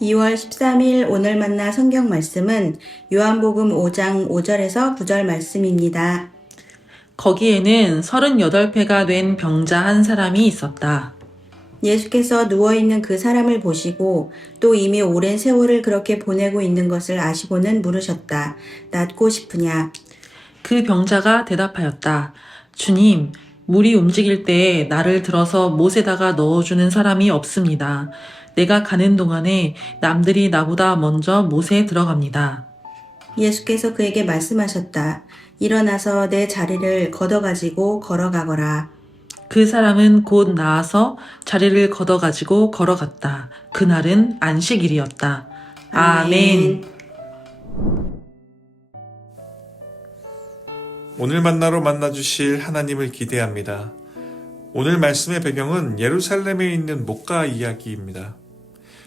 2월 13일 오늘 만나 성경 말씀은 요한복음 5장 5절에서 9절 말씀입니다. 거기에는 38배가 된 병자 한 사람이 있었다. 예수께서 누워있는 그 사람을 보시고 또 이미 오랜 세월을 그렇게 보내고 있는 것을 아시고는 물으셨다. 낫고 싶으냐? 그 병자가 대답하였다. 주님, 물이 움직일 때에 나를 들어서 못에다가 넣어주는 사람이 없습니다. 내가 가는 동안에 남들이 나보다 먼저 못에 들어갑니다. 예수께서 그에게 말씀하셨다. 일어나서 내 자리를 걷어가지고 걸어가거라. 그 사람은 곧 나아서 자리를 걷어가지고 걸어갔다. 그날은 안식일이었다. 아멘. 오늘 만나로 만나주실 하나님을 기대합니다. 오늘 말씀의 배경은 예루살렘에 있는 목가 이야기입니다.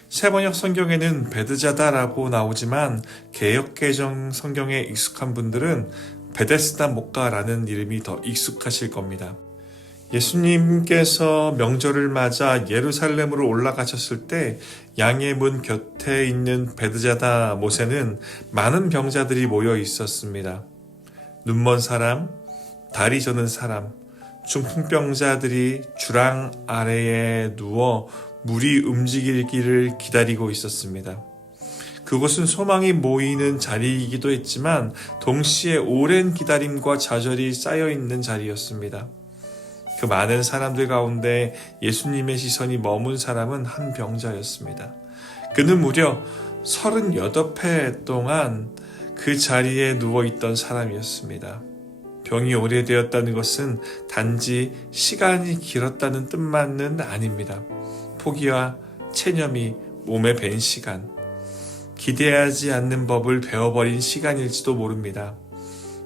세번역 성경에는 베드자다라고 나오지만 개역개정 성경에 익숙한 분들은 베데스다 목가라는 이름이 더 익숙하실 겁니다. 예수님께서 명절을 맞아 예루살렘으로 올라가셨을 때 양의 문 곁에 있는 베드자다 못에는 많은 병자들이 모여 있었습니다. 눈먼 사람, 다리 저는 사람, 중풍병자들이 주랑 아래에 누워 물이 움직이기를 기다리고 있었습니다. 그곳은 소망이 모이는 자리이기도 했지만 동시에 오랜 기다림과 좌절이 쌓여있는 자리였습니다. 그 많은 사람들 가운데 예수님의 시선이 머문 사람은 한 병자였습니다. 그는 무려 38회 동안 그 자리에 누워있던 사람이었습니다. 병이 오래되었다는 것은 단지 시간이 길었다는 뜻만은 아닙니다. 포기와 체념이 몸에 밴 시간, 기대하지 않는 법을 배워버린 시간일지도 모릅니다.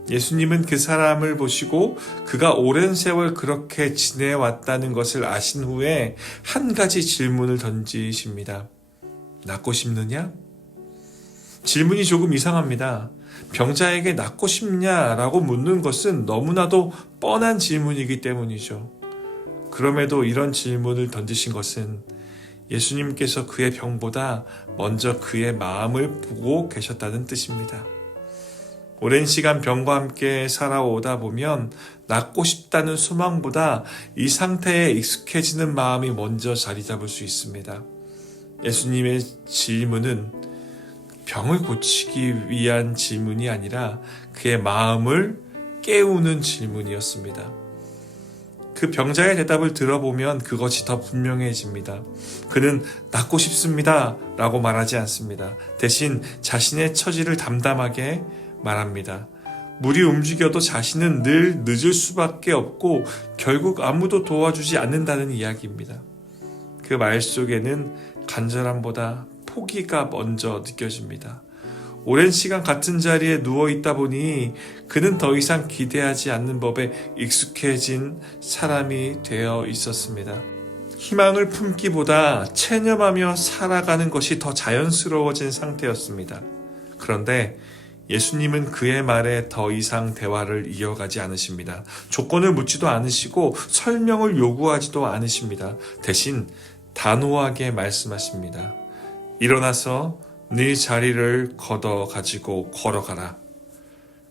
예수님은 그 사람을 보시고 그가 오랜 세월 그렇게 지내왔다는 것을 아신 후에 한 가지 질문을 던지십니다. 낫고 싶느냐? 질문이 조금 이상합니다. 병자에게 낫고 싶냐라고 묻는 것은 너무나도 뻔한 질문이기 때문이죠. 그럼에도 이런 질문을 던지신 것은 예수님께서 그의 병보다 먼저 그의 마음을 보고 계셨다는 뜻입니다. 오랜 시간 병과 함께 살아오다 보면 낫고 싶다는 소망보다 이 상태에 익숙해지는 마음이 먼저 자리 잡을 수 있습니다. 예수님의 질문은 병을 고치기 위한 질문이 아니라 그의 마음을 깨우는 질문이었습니다. 그 병자의 대답을 들어보면 그것이 더 분명해집니다. 그는 낫고 싶습니다 라고 말하지 않습니다. 대신 자신의 처지를 담담하게 말합니다. 물이 움직여도 자신은 늘 늦을 수밖에 없고 결국 아무도 도와주지 않는다는 이야기입니다. 그 말 속에는 간절함보다 포기가 먼저 느껴집니다. 오랜 시간 같은 자리에 누워있다 보니 그는 더 이상 기대하지 않는 법에 익숙해진 사람이 되어 있었습니다. 희망을 품기보다 체념하며 살아가는 것이 더 자연스러워진 상태였습니다. 그런데 예수님은 그의 말에 더 이상 대화를 이어가지 않으십니다. 조건을 묻지도 않으시고 설명을 요구하지도 않으십니다. 대신 단호하게 말씀하십니다. 일어나서 네 자리를 걷어 가지고 걸어가라.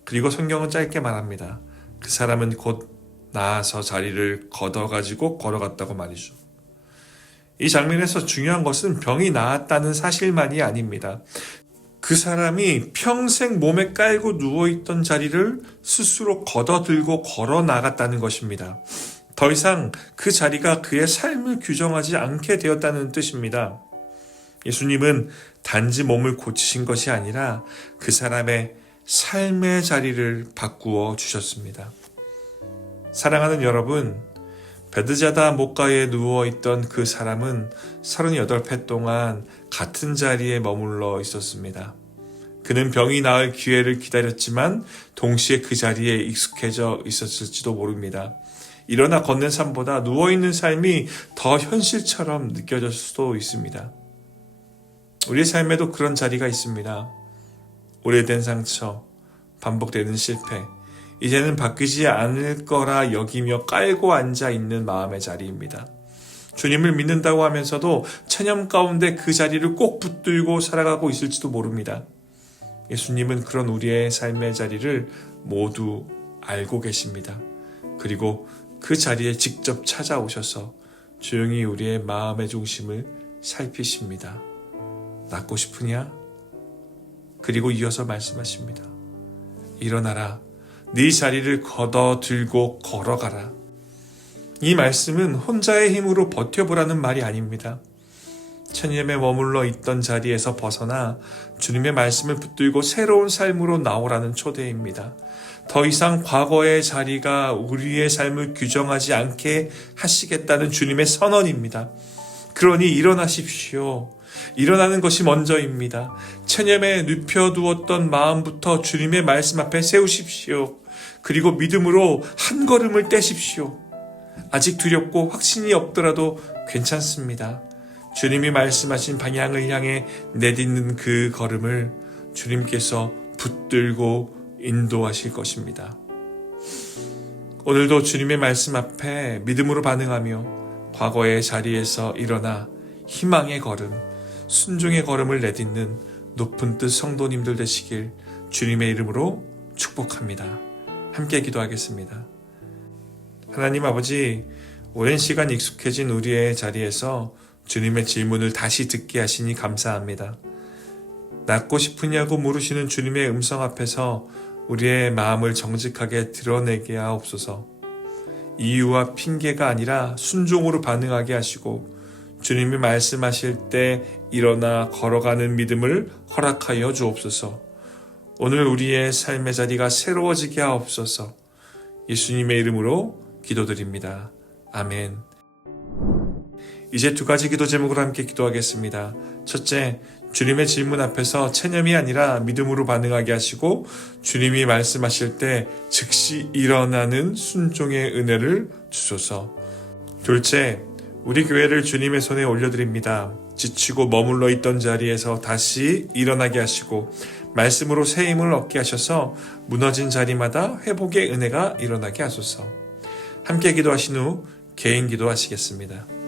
그리고 성경은 짧게 말합니다. 그 사람은 곧 나아서 자리를 걷어 가지고 걸어갔다고 말이죠. 이 장면에서 중요한 것은 병이 나았다는 사실만이 아닙니다. 그 사람이 평생 몸에 깔고 누워있던 자리를 스스로 걷어들고 걸어 나갔다는 것입니다. 더 이상 그 자리가 그의 삶을 규정하지 않게 되었다는 뜻입니다. 예수님은 단지 몸을 고치신 것이 아니라 그 사람의 삶의 자리를 바꾸어 주셨습니다. 사랑하는 여러분, 베드자다 목가에 누워있던 그 사람은 38회 동안 같은 자리에 머물러 있었습니다. 그는 병이 나을 기회를 기다렸지만 동시에 그 자리에 익숙해져 있었을지도 모릅니다. 일어나 걷는 삶보다 누워있는 삶이 더 현실처럼 느껴질 수도 있습니다. 우리의 삶에도 그런 자리가 있습니다. 오래된 상처, 반복되는 실패, 이제는 바뀌지 않을 거라 여기며 깔고 앉아 있는 마음의 자리입니다. 주님을 믿는다고 하면서도 체념 가운데 그 자리를 꼭 붙들고 살아가고 있을지도 모릅니다. 예수님은 그런 우리의 삶의 자리를 모두 알고 계십니다. 그리고 그 자리에 직접 찾아오셔서 조용히 우리의 마음의 중심을 살피십니다. 낫고 싶으냐? 그리고 이어서 말씀하십니다. 일어나라. 네 자리를 걷어 들고 걸어가라. 이 말씀은 혼자의 힘으로 버텨보라는 말이 아닙니다. 천년에 머물러 있던 자리에서 벗어나 주님의 말씀을 붙들고 새로운 삶으로 나오라는 초대입니다. 더 이상 과거의 자리가 우리의 삶을 규정하지 않게 하시겠다는 주님의 선언입니다. 그러니 일어나십시오. 일어나는 것이 먼저입니다. 체념에 눕혀두었던 마음부터 주님의 말씀 앞에 세우십시오. 그리고 믿음으로 한 걸음을 떼십시오. 아직 두렵고 확신이 없더라도 괜찮습니다. 주님이 말씀하신 방향을 향해 내딛는 그 걸음을 주님께서 붙들고 인도하실 것입니다. 오늘도 주님의 말씀 앞에 믿음으로 반응하며 과거의 자리에서 일어나 희망의 걸음, 순종의 걸음을 내딛는 높은 뜻 성도님들 되시길 주님의 이름으로 축복합니다. 함께 기도하겠습니다. 하나님 아버지, 오랜 시간 익숙해진 우리의 자리에서 주님의 질문을 다시 듣게 하시니 감사합니다. 낫고 싶으냐고 물으시는 주님의 음성 앞에서 우리의 마음을 정직하게 드러내게 하옵소서. 이유와 핑계가 아니라 순종으로 반응하게 하시고 주님이 말씀하실 때 일어나 걸어가는 믿음을 허락하여 주옵소서. 오늘 우리의 삶의 자리가 새로워지게 하옵소서. 예수님의 이름으로 기도드립니다. 아멘. 이제 두 가지 기도 제목으로 함께 기도하겠습니다. 첫째, 주님의 질문 앞에서 체념이 아니라 믿음으로 반응하게 하시고 주님이 말씀하실 때 즉시 일어나는 순종의 은혜를 주소서. 둘째, 우리 교회를 주님의 손에 올려드립니다. 지치고 머물러 있던 자리에서 다시 일어나게 하시고 말씀으로 새 힘을 얻게 하셔서 무너진 자리마다 회복의 은혜가 일어나게 하소서. 함께 기도하신 후 개인 기도하시겠습니다.